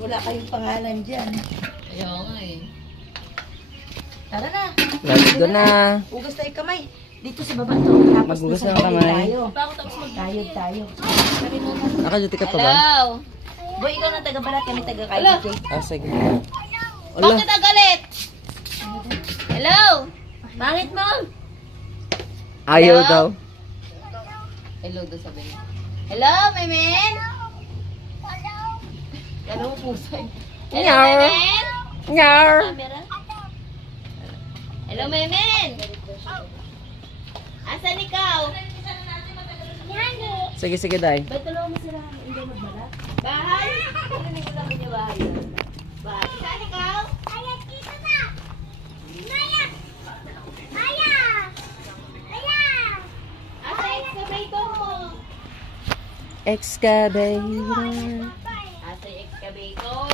Wala kayong pangalan dyan. Ayaw nga eh. Tara na. Let's go na. Ugas tayo kamay. Dito sa baba to. Tapos Maghugas doon sa ng gilid kamay. tayo. Pa ako tapos mag- Tayo. Nakaduty ka pa ba? Hello? Boy, ikaw na taga-balat, kami taga-kalit. Ah, sige. Bakitagalit? Hello? Bakit mo? Ayaw Hello? daw. Hello daw sabi niya. Hello, Memen? Hello, puso. Hello, Meow. Memen? Nyar. Camera? Hello, Memen? Asan ikaw? Sige, sige, day. Ba't tulungan mo sila? Hindi magbalat? Bahay? Narinig ko lang niya bahay. Bahay. Saan ikaw? Asa excavator mo? Excavator. Asa excavator?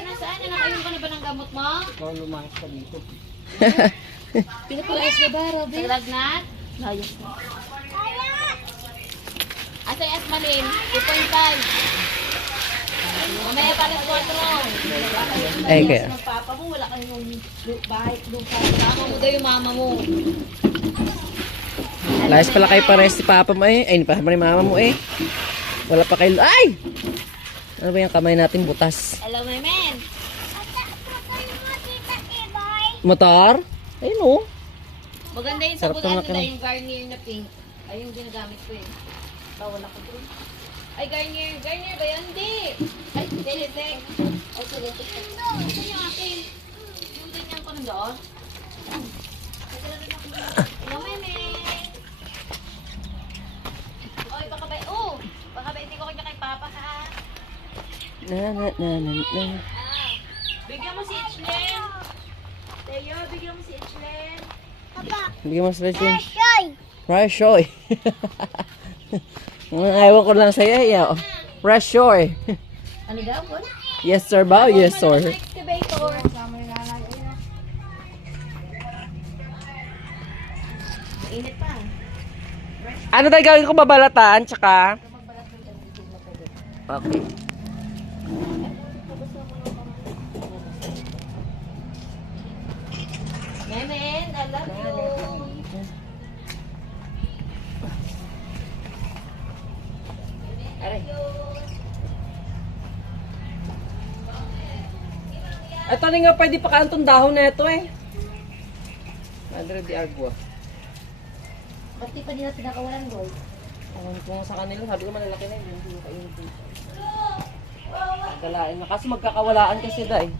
Nasaan na? Nakayong ka na ba ng gamot mo? Ikaw lumayas ka dito. Pinapalayas na ba, Robin? Sa lagnat? Layas na. Asa yung asmalin? 2.5. Mamaya pala 4. Eh, kaya. Ng papa mo, wala kayong bahay, lupa. Tama mo daw yung mama mo. Layas pala kayo pares si papa mo eh. Ay, pa ni mama mo eh. Wala pa kayo. Ay! Ano ba yung kamay natin butas? Hello, Memen. Motor? Ayun oh. Maganda yung Sarap sabon. ng Ano laki na ng- yung Garnier na pink? Ay, yung ginagamit ko eh. Bawal ako doon. Ay, Garnier. Garnier ba yan? Hindi. Ay, Teletex. Ay, Teletex. Ito yung akin. Yung ganyan ko nandoon. Hello, Memen. Oy, baka ba... Oh! Baka ba hindi ko kanya kay Papa, ha? Na. Bigyan mo si Ichlen. Teo, bigyan mo si Ichlen. Bigyan mo sa yun. Rashoy. Ayaw ko lang sa'yo. Ayaw. Rashoy. Ano daw, boy? Yes sir ba? Yes sir. Excavator. Mainit pa. Ano tayo gawin ko babalatan? Tsaka? Okay. Memen, I love you. Aray. Ito na nga pwede pa kaantong dahon na ito eh. Madre di agua. Ba't di pa nila pinakawalan, boy? Alam ko nga sa kanila, sabi ko malalaki na yun. Hindi ko kayo. Galain na. Kasi magkakawalaan kasi dahil.